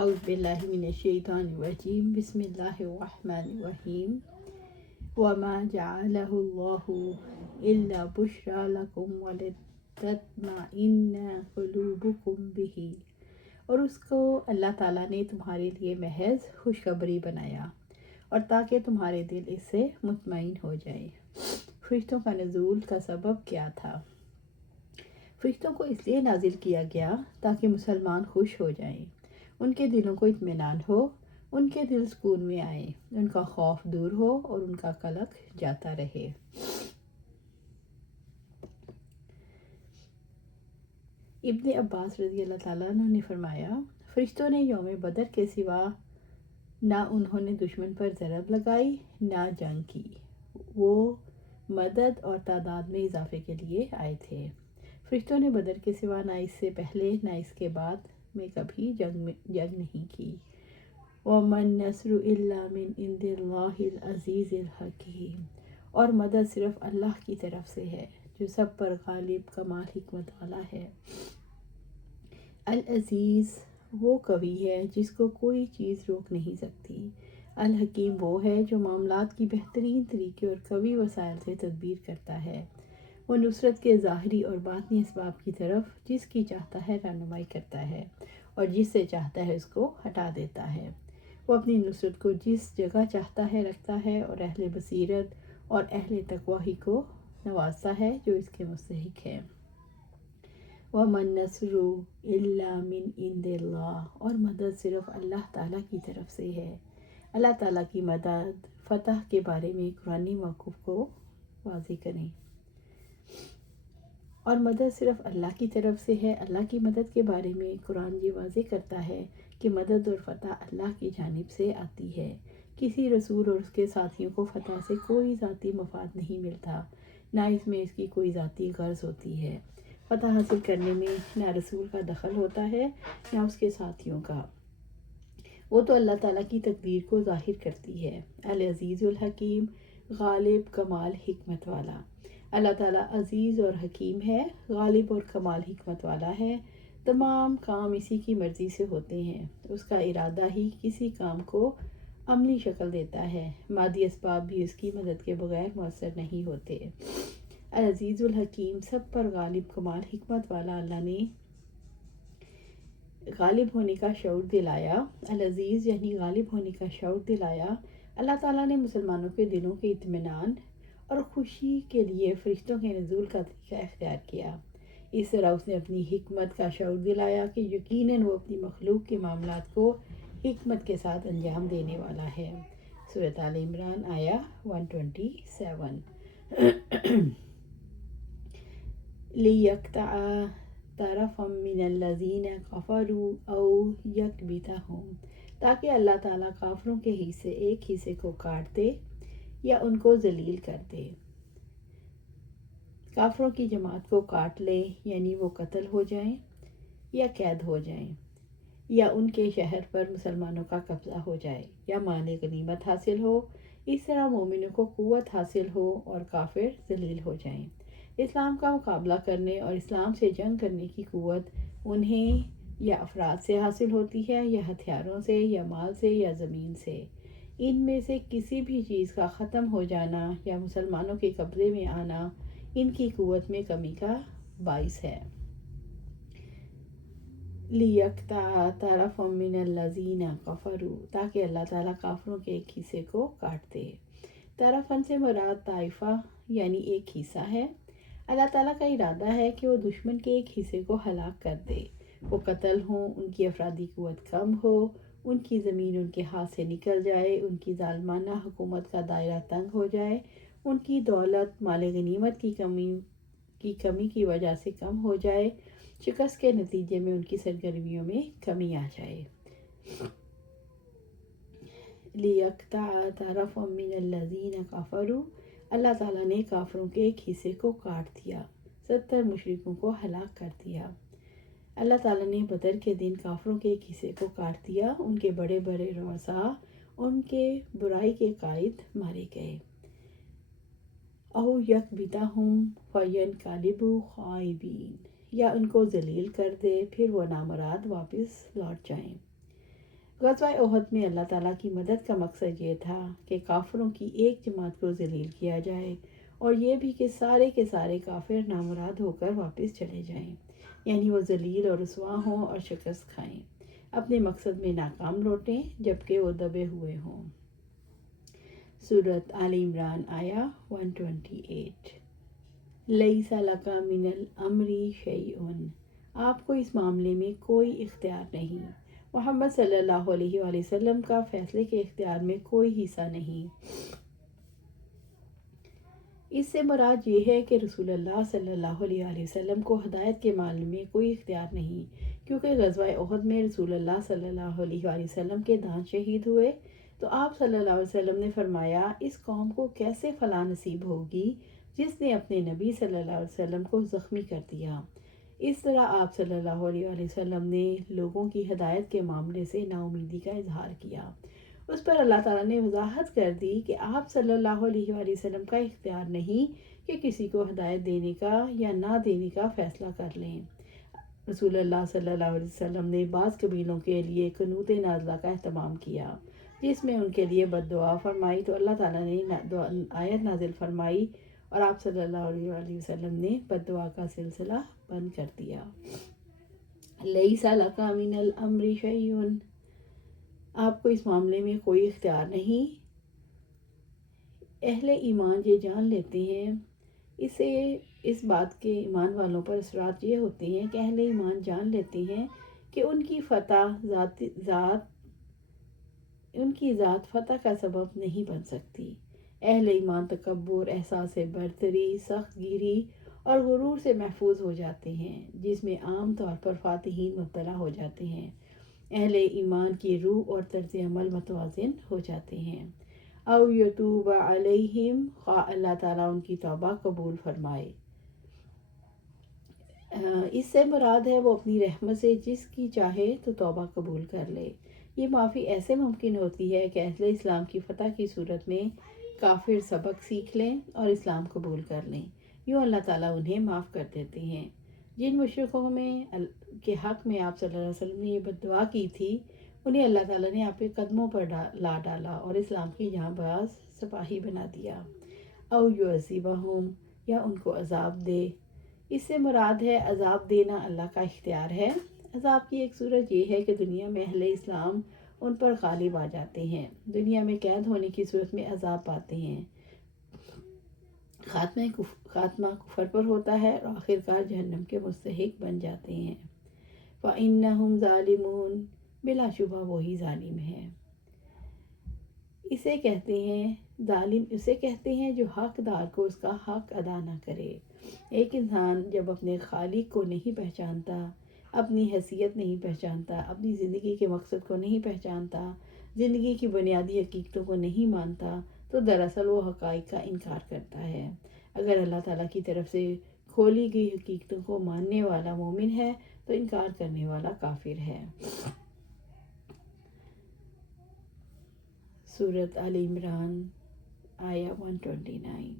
اعوذ باللہ من الشیطان الرجیم بسم اللہ الرحمن الرحیم وما جعلہ اللہ الا بشرا لکم ولتطمئن قلوبکم بہ، اور اس کو اللہ تعالیٰ نے تمہارے لیے محض خوشخبری بنایا اور تاکہ تمہارے دل اس سے مطمئن ہو جائیں۔ فرشتوں کا نزول کا سبب کیا تھا؟ فرشتوں کو اس لیے نازل کیا گیا تاکہ مسلمان خوش ہو جائیں، ان کے دلوں کو اطمینان ہو، ان کے دل سکون میں آئے، ان کا خوف دور ہو اور ان کا قلق جاتا رہے۔ ابن عباس رضی اللہ تعالیٰ عنہ نے فرمایا، فرشتوں نے یوم بدر کے سوا نہ انہوں نے دشمن پر ضرب لگائی نہ جنگ کی، وہ مدد اور تعداد میں اضافے کے لیے آئے تھے۔ فرشتوں نے بدر کے سوا نہ اس سے پہلے نہ اس کے بعد میں کبھی جنگ نہیں کی۔ وَمَا النَّصْرُ إِلَّا مِنْ عِنْدِ اللَّهِ الْعَزِيزِ الْحَكِيمِ، اور مدد صرف اللہ کی طرف سے ہے جو سب پر غالب کمال حکمت والا ہے۔ العزیز وہ قوی ہے جس کو کوئی چیز روک نہیں سکتی۔ الحکیم وہ ہے جو معاملات کی بہترین طریقے اور قوی وسائل سے تدبیر کرتا ہے۔ وہ نصرت کے ظاہری اور باطنی اسباب کی طرف جس کی چاہتا ہے رہنمائی کرتا ہے اور جس سے چاہتا ہے اس کو ہٹا دیتا ہے۔ وہ اپنی نصرت کو جس جگہ چاہتا ہے رکھتا ہے اور اہل بصیرت اور اہل تقوی ہی کو نوازتا ہے جو اس کے مستحق ہے۔ وَمَا النَّصْرُ إِلَّا مِنْ عِنْدِ اللَّهِ، اور مدد صرف اللہ تعالیٰ کی طرف سے ہے۔ اللہ تعالیٰ کی مدد فتح کے بارے میں قرآنی موقف کو واضح کریں۔ اور مدد صرف اللہ کی طرف سے ہے۔ اللہ کی مدد کے بارے میں قرآن یہ واضح کرتا ہے کہ مدد اور فتح اللہ کی جانب سے آتی ہے۔ کسی رسول اور اس کے ساتھیوں کو فتح سے کوئی ذاتی مفاد نہیں ملتا، نہ اس میں اس کی کوئی ذاتی غرض ہوتی ہے۔ فتح حاصل کرنے میں نہ رسول کا دخل ہوتا ہے نہ اس کے ساتھیوں کا، وہ تو اللہ تعالیٰ کی تقدیر کو ظاہر کرتی ہے۔ العزیز الحکیم، غالب کمال حکمت والا۔ اللہ تعالیٰ عزیز اور حکیم ہے، غالب اور کمال حکمت والا ہے۔ تمام کام اسی کی مرضی سے ہوتے ہیں، اس کا ارادہ ہی کسی کام کو عملی شکل دیتا ہے، مادی اسباب بھی اس کی مدد کے بغیر میسر نہیں ہوتے۔ العزیز الحکیم، سب پر غالب کمال حکمت والا اللہ نے غالب ہونے کا شعور دلایا۔ العزیز یعنی غالب ہونے کا شعور دلایا۔ اللہ تعالیٰ نے مسلمانوں کے دلوں کے اطمینان اور خوشی کے لیے فرشتوں کے نزول کا طریقہ اختیار کیا۔ اس طرح اس نے اپنی حکمت کا شعور دلایا کہ یقیناً وہ اپنی مخلوق کے معاملات کو حکمت کے ساتھ انجام دینے والا ہے۔ سورۃ آل عمران آیہ 127۔ لِيَقْطَعَ طَرَفًا مِّنَ الَّذِينَ كَفَرُوا أَوْ يَكْبِتَهُمْ، تاکہ اللہ تعالیٰ کافروں کے حصے ایک حصے کو کاٹ دے یا ان کو ذلیل کر دے۔ کافروں کی جماعت کو کاٹ لے یعنی وہ قتل ہو جائیں یا قید ہو جائیں، یا ان کے شہر پر مسلمانوں کا قبضہ ہو جائے یا مال غنیمت حاصل ہو۔ اس طرح مومنوں کو قوت حاصل ہو اور کافر ذلیل ہو جائیں۔ اسلام کا مقابلہ کرنے اور اسلام سے جنگ کرنے کی قوت انہیں یا افراد سے حاصل ہوتی ہے یا ہتھیاروں سے یا مال سے یا زمین سے۔ ان میں سے کسی بھی چیز کا ختم ہو جانا یا مسلمانوں کے قبضے میں آنا ان کی قوت میں کمی کا باعث ہے۔ لِيَقْطَعَ طَرَفًا مِّنَ الَّذِينَ كَفَرُوا، تاکہ اللہ تعالیٰ کافروں کے ایک حصے کو کاٹ دے۔ طرفاً سے مراد طائفہ یعنی ایک حصہ ہے۔ اللہ تعالیٰ کا ارادہ ہے کہ وہ دشمن کے ایک حصے کو ہلاک کر دے، وہ قتل ہوں، ان کی افرادی قوت کم ہو، ان کی زمین ان کے ہاتھ سے نکل جائے، ان کی ظالمانہ حکومت کا دائرہ تنگ ہو جائے، ان کی دولت مال غنیمت کی کمی کی وجہ سے کم ہو جائے، شکست کے نتیجے میں ان کی سرگرمیوں میں کمی آ جائے۔ لِيَقْطَعَ طَرَفًا مِّنَ الَّذِينَ كَفَرُوا، اللہ تعالیٰ نے کافروں کے ایک حصے کو کاٹ دیا، 70 مشرکوں کو ہلاک کر دیا۔ اللہ تعالیٰ نے بدر کے دن کافروں کے ایک حصے کو کاٹ دیا، ان کے بڑے بڑے رؤساء، ان کے برائی کے قائد مارے گئے۔ أَوْ يَكْبِتَهُمْ فَيَنْقَلِبُوا خَائِبِينَ، یا ان کو ذلیل کر دے پھر وہ نامراد واپس لوٹ جائیں۔ غزوہ احد میں اللہ تعالیٰ کی مدد کا مقصد یہ تھا کہ کافروں کی ایک جماعت کو ذلیل کیا جائے، اور یہ بھی کہ سارے کے سارے کافر نامراد ہو کر واپس چلے جائیں، یعنی وہ ذلیل اور رسوا ہوں اور شکست کھائیں، اپنے مقصد میں ناکام لوٹیں جبکہ وہ دبے ہوئے ہوں۔ سورۃ آل عمران آیا 128۔ لیس لک من الامر شیء، آپ کو اس معاملے میں کوئی اختیار نہیں، محمد صلی اللہ علیہ وآلہ وسلم کا فیصلے کے اختیار میں کوئی حصہ نہیں۔ اس سے مراد یہ ہے کہ رسول اللہ صلی اللہ علیہ وآلہ وسلم کو ہدایت کے معاملے میں کوئی اختیار نہیں، کیونکہ غزوہ احد میں رسول اللہ صلی اللہ علیہ وآلہ وسلم کے دان شہید ہوئے تو آپ صلی اللہ علیہ وسلم نے فرمایا، اس قوم کو کیسے فلاح نصیب ہوگی جس نے اپنے نبی صلی اللہ علیہ وسلم کو زخمی کر دیا۔ اس طرح آپ صلی اللہ علیہ وآلہ وسلم نے لوگوں کی ہدایت کے معاملے سے نا امیدی کا اظہار کیا۔ اس پر اللہ تعالیٰ نے وضاحت کر دی کہ آپ صلی اللہ علیہ وآلہ وسلم کا اختیار نہیں کہ کسی کو ہدایت دینے کا یا نہ دینے کا فیصلہ کر لیں۔ رسول اللہ صلی اللہ علیہ وسلم نے بعض قبیلوں کے لیے قنوت نازلہ کا اہتمام کیا، جس میں ان کے لیے بد دعا فرمائی تو اللہ تعالیٰ نے آیت نازل فرمائی اور آپ صلی اللہ علیہ وآلہ وسلم نے بد دعا کا سلسلہ بند کر دیا۔ لیس لک من الامر شیء، آپ کو اس معاملے میں کوئی اختیار نہیں۔ اہل ایمان یہ جان لیتے ہیں، اس بات کے ایمان والوں پر اثرات یہ ہوتے ہیں کہ اہل ایمان جان لیتے ہیں کہ ان کی ذات فتح کا سبب نہیں بن سکتی۔ اہل ایمان تکبر، احساس برتری، سخت گیری اور غرور سے محفوظ ہو جاتے ہیں، جس میں عام طور پر فاتحین مبتلا ہو جاتے ہیں۔ اہل ایمان کی روح اور طرز عمل متوازن ہو جاتے ہیں۔ او یتوب علیہم، خواہ اللہ تعالیٰ ان کی توبہ قبول فرمائے۔ اس سے مراد ہے وہ اپنی رحمت سے جس کی چاہے تو توبہ قبول کر لے۔ یہ معافی ایسے ممکن ہوتی ہے کہ اہل اسلام کی فتح کی صورت میں کافر سبق سیکھ لیں اور اسلام قبول کر لیں، یوں اللہ تعالیٰ انہیں معاف کر دیتے ہیں۔ جن مشرکوں کے حق میں آپ صلی اللہ علیہ وسلم نے یہ بد دعا کی تھی، انہیں اللہ تعالیٰ نے آپ کے قدموں پر لا ڈالا اور اسلام کی جاں باز سپاہی بنا دیا۔ او یعذبہم، یا ان کو عذاب دے۔ اس سے مراد ہے عذاب دینا اللہ کا اختیار ہے۔ عذاب کی ایک صورت یہ ہے کہ دنیا میں اہل اسلام ان پر غالب آ جاتے ہیں، دنیا میں قید ہونے کی صورت میں عذاب پاتے ہیں، خاتمہ کفر پر ہوتا ہے اور آخرکار جہنم کے مستحق بن جاتے ہیں۔ فَإِنَّهُمْ ظَالِمُونَ، بلا شبہ وہی ظالم ہے۔ اسے کہتے ہیں جو حقدار کو اس کا حق ادا نہ کرے۔ ایک انسان جب اپنے خالق کو نہیں پہچانتا، اپنی حیثیت نہیں پہچانتا، اپنی زندگی کے مقصد کو نہیں پہچانتا، زندگی کی بنیادی حقیقتوں کو نہیں مانتا، تو دراصل وہ حقائق کا انکار کرتا ہے۔ اگر اللہ تعالیٰ کی طرف سے کھولی گئی حقیقتوں کو ماننے والا مومن ہے تو انکار کرنے والا کافر ہے۔ سورۃ آل عمران آیا 129۔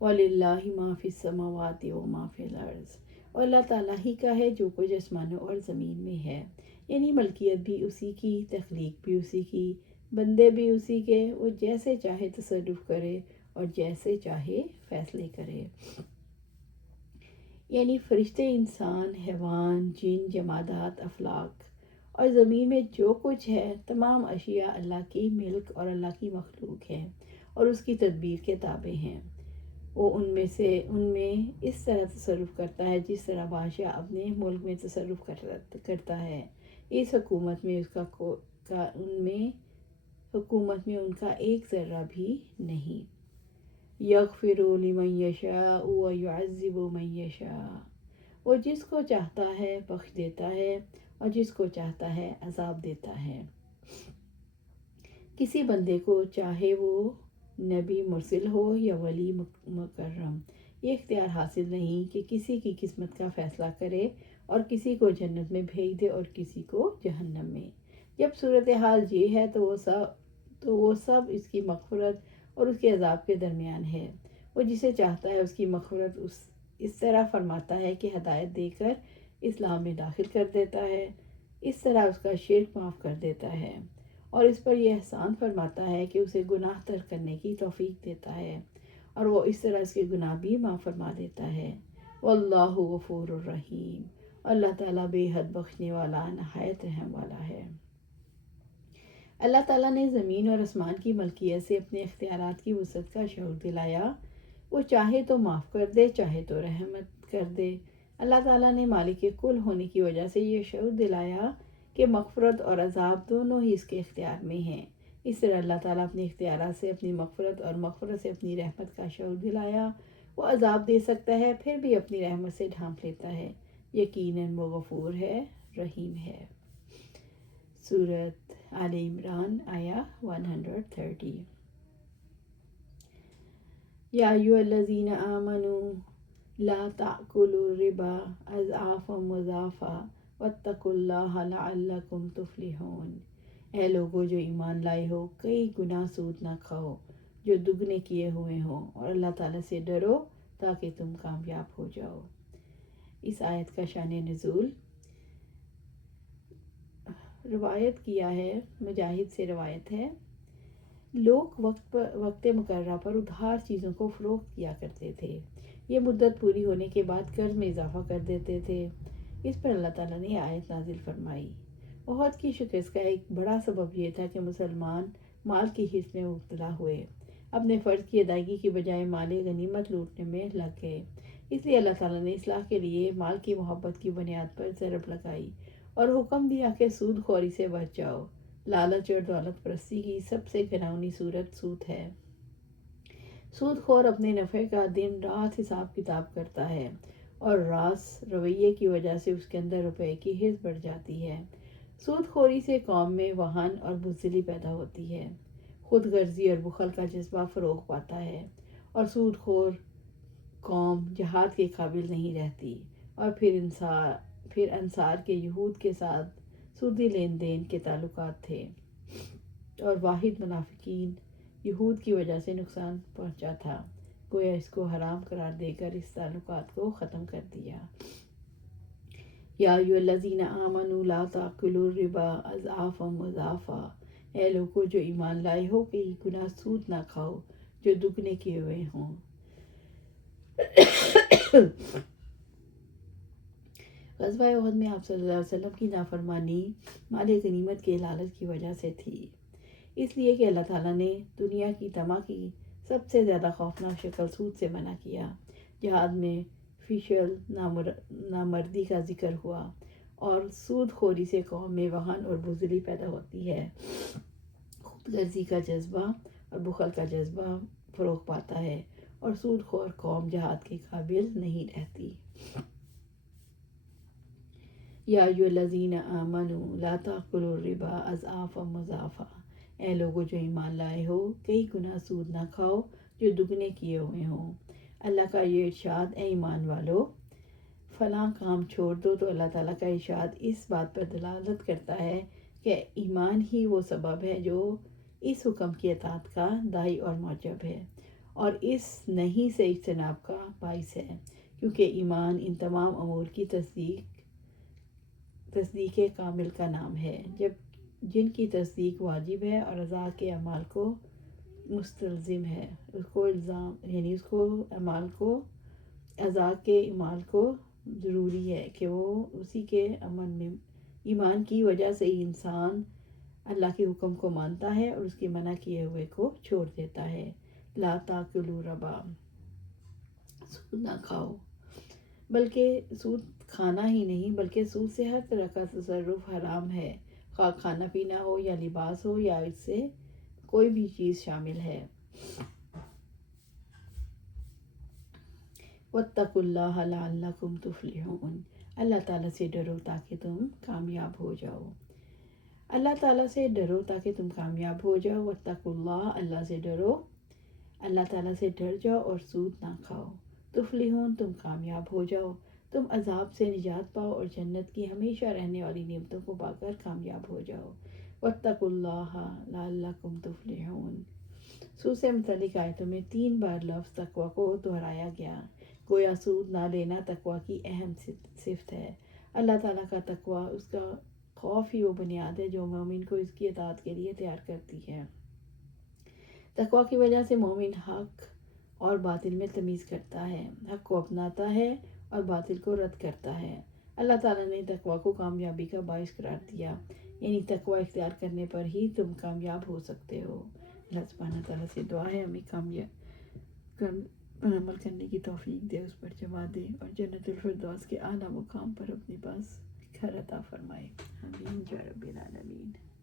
وَلِلَّهِ مَا فِي السَّمَاوَاتِ وَمَا فِي الْأَرْضِ، اور اللہ تعالیٰ ہی کا ہے جو کچھ آسمانوں اور زمین میں ہے، یعنی ملکیت بھی اسی کی، تخلیق بھی اسی کی، بندے بھی اسی کے، وہ جیسے چاہے تصرف کرے اور جیسے چاہے فیصلے کرے۔ یعنی فرشتے، انسان، حیوان، جن، جمادات، افلاک اور زمین میں جو کچھ ہے، تمام اشیاء اللہ کی ملک اور اللہ کی مخلوق ہے اور اس کی تدبیر کے تابع ہیں۔ وہ ان میں اس طرح تصرف کرتا ہے جس طرح بادشاہ اپنے ملک میں تصرف کرتا ہے۔ اس حکومت میں ان کا ایک ذرہ بھی نہیں۔ یغفر لمن یشاء ویعذب من یشاء، وہ جس کو چاہتا ہے بخش دیتا ہے اور جس کو چاہتا ہے عذاب دیتا ہے۔ کسی بندے کو چاہے وہ نبی مرسل ہو یا ولی مکرم، یہ اختیار حاصل نہیں کہ کسی کی قسمت کا فیصلہ کرے اور کسی کو جنت میں بھیج دے اور کسی کو جہنم میں۔ جب صورتحال یہ ہے تو وہ سب اس کی مغفرت اور اس کے عذاب کے درمیان ہے۔ وہ جسے چاہتا ہے اس کی مغفرت اس طرح فرماتا ہے کہ ہدایت دے کر اسلام میں داخل کر دیتا ہے، اس طرح اس کا شرک معاف کر دیتا ہے اور اس پر یہ احسان فرماتا ہے کہ اسے گناہ ترک کرنے کی توفیق دیتا ہے، اور وہ اس طرح اس کے گناہ بھی معاف فرما دیتا ہے۔ واللہ غفور الرحیم، اللہ تعالیٰ بے حد بخشنے والا، نہایت رحم والا ہے۔ اللہ تعالیٰ نے زمین اور آسمان کی ملکیت سے اپنے اختیارات کی وسعت کا شعور دلایا۔ وہ چاہے تو معاف کر دے، چاہے تو رحمت کر دے۔ اللہ تعالیٰ نے مالک کل ہونے کی وجہ سے یہ شعور دلایا کہ مغفرت اور عذاب دونوں ہی اس کے اختیار میں ہیں۔ اس طرح اللہ تعالیٰ اپنے اختیارات سے اپنی مغفرت اور مغفرت سے اپنی رحمت کا شعور دلایا۔ وہ عذاب دے سکتا ہے، پھر بھی اپنی رحمت سے ڈھانپ لیتا ہے۔ یقیناً وہ غفور ہے، رحیم ہے۔ سورۃ آل عمران آیا 130۔ یا ایھا الذین آمنوا لا تأکلوا الربا اضعافا مضاعفا واتقوا اللہ لعلکم تفلحون۔ اے لوگو جو ایمان لائے ہو، کئی گنا سود نہ کھاؤ جو دگنے کیے ہوئے ہوں، اور اللہ تعالیٰ سے ڈرو تاکہ تم کامیاب ہو جاؤ۔ اس آیت کا شان نزول روایت کیا ہے، مجاہد سے روایت ہے، لوگ وقت مقررہ پر ادھار چیزوں کو فروخت کیا کرتے تھے۔ یہ مدت پوری ہونے کے بعد قرض میں اضافہ کر دیتے تھے۔ اس پر اللہ تعالیٰ نے آیت نازل فرمائی۔ احد کی شکست کا ایک بڑا سبب یہ تھا کہ مسلمان مال کی حرص میں مبتلا ہوئے، اپنے فرض کی ادائیگی کی بجائے مال غنیمت لوٹنے میں لگ گئے۔ اس لیے اللہ تعالیٰ نے اصلاح کے لیے مال کی محبت کی بنیاد پر ضرب لگائی اور حکم دیا کہ سود خوری سے بچ جاؤ۔ لالچ اور دولت پرستی کی سب سے گھناؤنی صورت سود ہے۔ سود خور اپنے نفع کا دن رات حساب کتاب کرتا ہے اور راس رویے کی وجہ سے اس کے اندر روپے کی حرص بڑھ جاتی ہے۔ سود خوری سے قوم میں وہن اور بزدلی پیدا ہوتی ہے، خود غرضی اور بخل کا جذبہ فروغ پاتا ہے، اور سود خور قوم جہاد کے قابل نہیں رہتی۔ اور پھر انصار کے یہود کے ساتھ سودی لین دین کے تعلقات تھے، اور واحد منافقین یہود کی وجہ سے نقصان پہنچا تھا، گویا اس کو حرام قرار دے کر اس تعلقات کو ختم کر دیا۔ یا ایھا الذین آمنوا لا تأکلوا الربا اضعافا مضاعفا۔ اے لوگو جو ایمان لائے ہو، کئی گنا سود نہ کھاؤ جو دگنے کیے ہوئے ہوں۔ غزوہ احد میں آپ صلی اللہ علیہ وسلم کی نافرمانی مال غنیمت کے لالچ کی وجہ سے تھی، اس لیے کہ اللہ تعالیٰ نے دنیا کی طمع کی سب سے زیادہ خوفناک شکل سود سے منع کیا۔ جہاد میں فشل نامردی کا ذکر ہوا، اور سود خوری سے قوم میں وہن اور بزدلی پیدا ہوتی ہے، خود غرضی کا جذبہ اور بخل کا جذبہ فروغ پاتا ہے، اور سود خور قوم جہاد کے قابل نہیں رہتی۔ یا ایھا الذین آمنوا لا تأکلوا الربا اضعافا مضاعفا۔ اے لوگو جو ایمان لائے ہو، کئی گنا سود نہ کھاؤ جو دگنے کیے ہوئے ہوں۔ اللہ کا یہ ارشاد، اے ایمان والو فلاں کام چھوڑ دو، تو اللہ تعالیٰ کا ارشاد اس بات پر دلالت کرتا ہے کہ ایمان ہی وہ سبب ہے جو اس حکم کی اطاعت کا داعی اور موجب ہے، اور اس نہیں سے اجتناب کا باعث ہے، کیونکہ ایمان ان تمام امور کی تصدیق کامل کا نام ہے، جن کی تصدیق واجب ہے اور اعضاء کے اعمال کو مستلزم ہے۔ اعضاء کے اعمال کو ضروری ہے کہ وہ اسی کے عمل میں ایمان کی وجہ سے ہی انسان اللہ کے حکم کو مانتا ہے اور اس کے منع کیے ہوئے کو چھوڑ دیتا ہے۔ لا تاکلوا ربا، سود نہ کھاؤ، بلکہ سود کھانا ہی نہیں بلکہ سود سے ہر طرح کا تصرف حرام ہے، خواہ کھانا پینا ہو یا لباس ہو یا اس سے کوئی بھی چیز شامل ہے۔ واتقوا اللہ لعلکم تفلحون۔ اللہ تعالیٰ سے ڈرو تاکہ تم کامیاب ہو جاؤ۔ اللہ تعالیٰ سے ڈرو تاکہ تم کامیاب ہو جاؤ۔ واتقوا اللہ، اللہ سے ڈرو، اللہ تعالیٰ سے ڈر جاؤ اور سود نہ کھاؤ۔ تفلحون، تم کامیاب ہو جاؤ، تم عذاب سے نجات پاؤ اور جنت کی ہمیشہ رہنے والی نعمتوں کو پا کر کامیاب ہو جاؤ۔ واتقوا اللہ لعلکم تفلحون۔ سود سے متعلق آیتوں میں 3 بار لفظ تقوی کو دہرایا گیا، گویا سود نہ لینا تقوی کی اہم صفت ہے۔ اللہ تعالیٰ کا تقوی اس کا خوف ہی وہ بنیاد ہے جو مومن کو اس کی اطاعت کے لیے تیار کرتی ہے۔ تقویٰ کی وجہ سے مومن حق اور باطل میں تمیز کرتا ہے، حق کو اپناتا ہے اور باطل کو رد کرتا ہے۔ اللہ تعالیٰ نے تقویٰ کو کامیابی کا باعث قرار دیا، یعنی تقویٰ اختیار کرنے پر ہی تم کامیاب ہو سکتے ہو۔ اللہ سبحانہ تعالیٰ سے دعا ہے ہمیں کامیاب عمل کرنے کی توفیق دے، اس پر جمع دے اور جنت الفردوس کے اعلیٰ مقام پر اپنے پاس گھر عطا فرمائے۔ آمین یا رب العالمین۔